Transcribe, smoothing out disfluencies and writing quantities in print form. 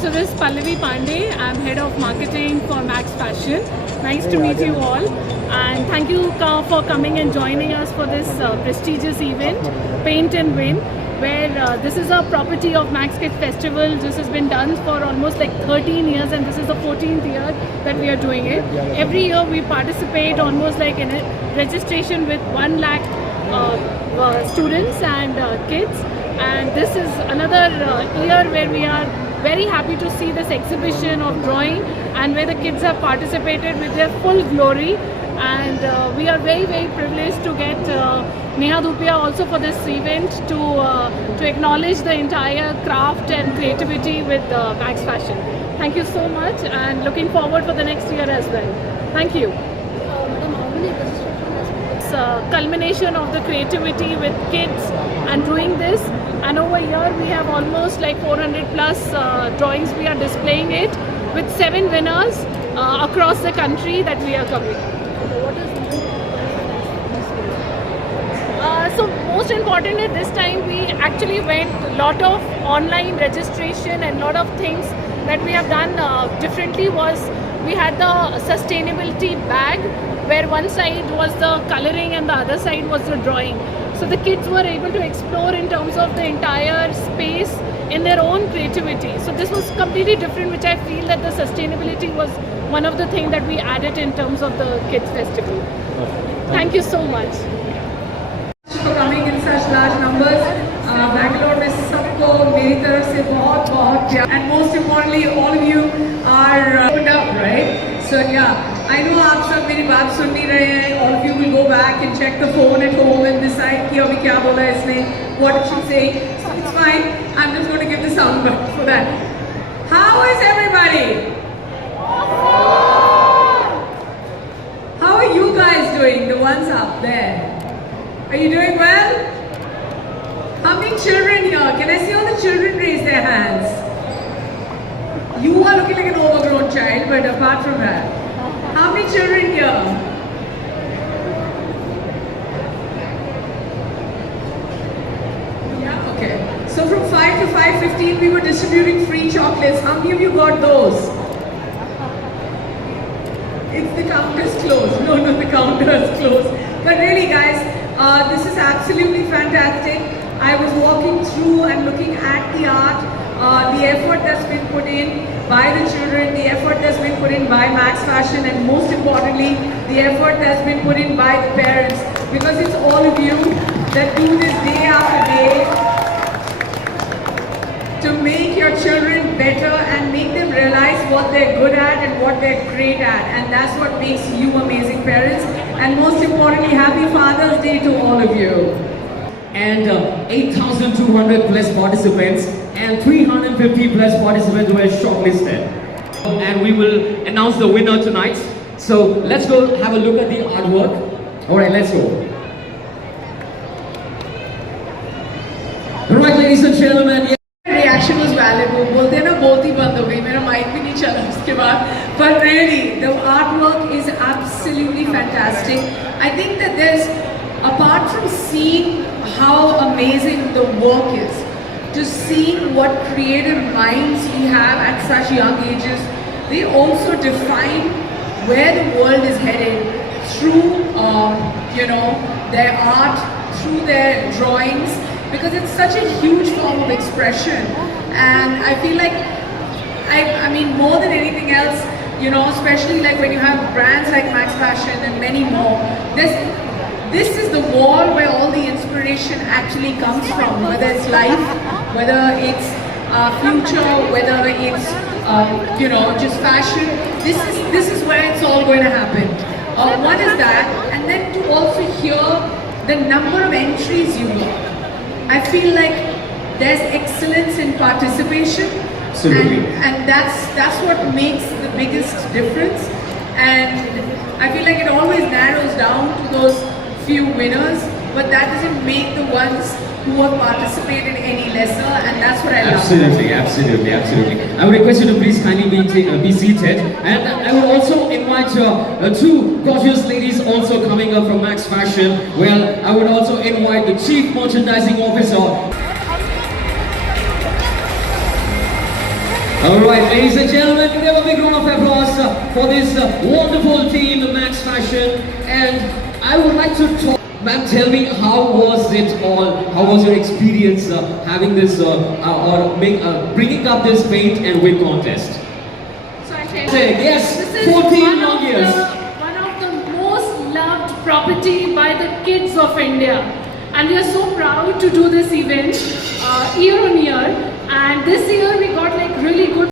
So this is Pallavi Pandey. I'm head of marketing for Max Fashion. Nice to meet you all, and thank you for coming and joining us for this prestigious event, Paint and Win, where this is a property of Max Kit Festival. This has been done for almost like 13 years, and this is the 14th year that we are doing it. Every year we participate almost like in a registration with 1 lakh students and kids, and this is another year where we are very happy to see this exhibition of drawing and where the kids have participated with their full glory, and we are very privileged to get Neha Dhupia also for this event to acknowledge the entire craft and creativity with Max Fashion. Thank you so much, and looking forward for the next year as well. Thank you. It's a culmination of the creativity with kids and doing this, and over here we have almost like 400 plus drawings. We are displaying it with 7 winners across the country that we are covering. So most importantly, this time we actually went a lot of online registration, and lot of things that we have done differently was we had the sustainability bag where one side was the coloring and the other side was the drawing. So the kids were able to explore in terms of the entire space in their own creativity. So this was completely different, which I feel that the sustainability was one of the things that we added in terms of the kids festival. Thank you so much for coming in such large numbers. Bangalore में सबको मेरी तरफ से बहुत प्यार, and most importantly all of you are opened up, right? So yeah, I know आप सब मेरी बात सुन नहीं रहे हैं. All of you will go back and check the phone at home and decide कि अभी क्या बोला इसने, what did she say. So it's fine. I'm just going to give the sound bite for that. How is everybody? How are you guys doing? The ones up there. Are you doing well? How many children here? Can I see all the children raise their hands? You are looking like an overgrown child, but apart from that, how many children here? Yeah, okay. So from 5 to 5:15 we were distributing free chocolates. How many of you got those? It's the counter's closed. No, the counter's closed. But really guys, this is absolutely fantastic. I was walking through and looking at the art, the effort that's been put in by the children, the effort that's been put in by Max Fashion, and most importantly, the effort that's been put in by the parents, because it's all of you that do this day after day to make your children better and make them realize what they're good at and what they're great at, and that's what makes you amazing parents. And most importantly, happy Father's Day to all of you. And 8,200 plus participants and 350 plus participants were shortlisted. And we will announce the winner tonight. So let's go have a look at the artwork. Alright, let's go. Alright, ladies and gentlemen. Reaction was valid. वो बोलते हैं ना बहुत ही बंद हो गई, मेरा mic भी नहीं चला उसके बाद. But really, the artwork is absolutely fantastic. I think that there's, apart from seeing how amazing the work is, to seeing what creative minds we have at such young ages, they also define where the world is headed through, their art, through their drawings, because it's such a huge form of expression. And I feel like, I mean, more than anything else, especially like when you have brands like Max Fashion and many more, this is the wall where all the inspiration actually comes from, whether it's life, whether it's future, whether it's just fashion. This is where it's all going to happen. One is that, and then to also hear the number of entries you got. I feel like there's excellence in participation. Absolutely. And that's what makes the biggest difference. And I feel like it always narrows down to those few winners, but that doesn't make the ones who have participated any lesser, and that's what I love. Absolutely. I would request you to please kindly be seated, and I would also invite 2 gorgeous ladies also coming up from Max Fashion. Well, I would also invite the Chief Merchandising Officer. Alright, ladies and gentlemen, give a big round of applause for this wonderful team, Max Fashion. And I would like to talk, ma'am, tell me how was it all? How was your experience having this bringing up this paint and win contest? So I tell you, Yes, this is 14 long years. one of the most loved property by the kids of India, and we are so proud to do this event year on year. And this year we got like really good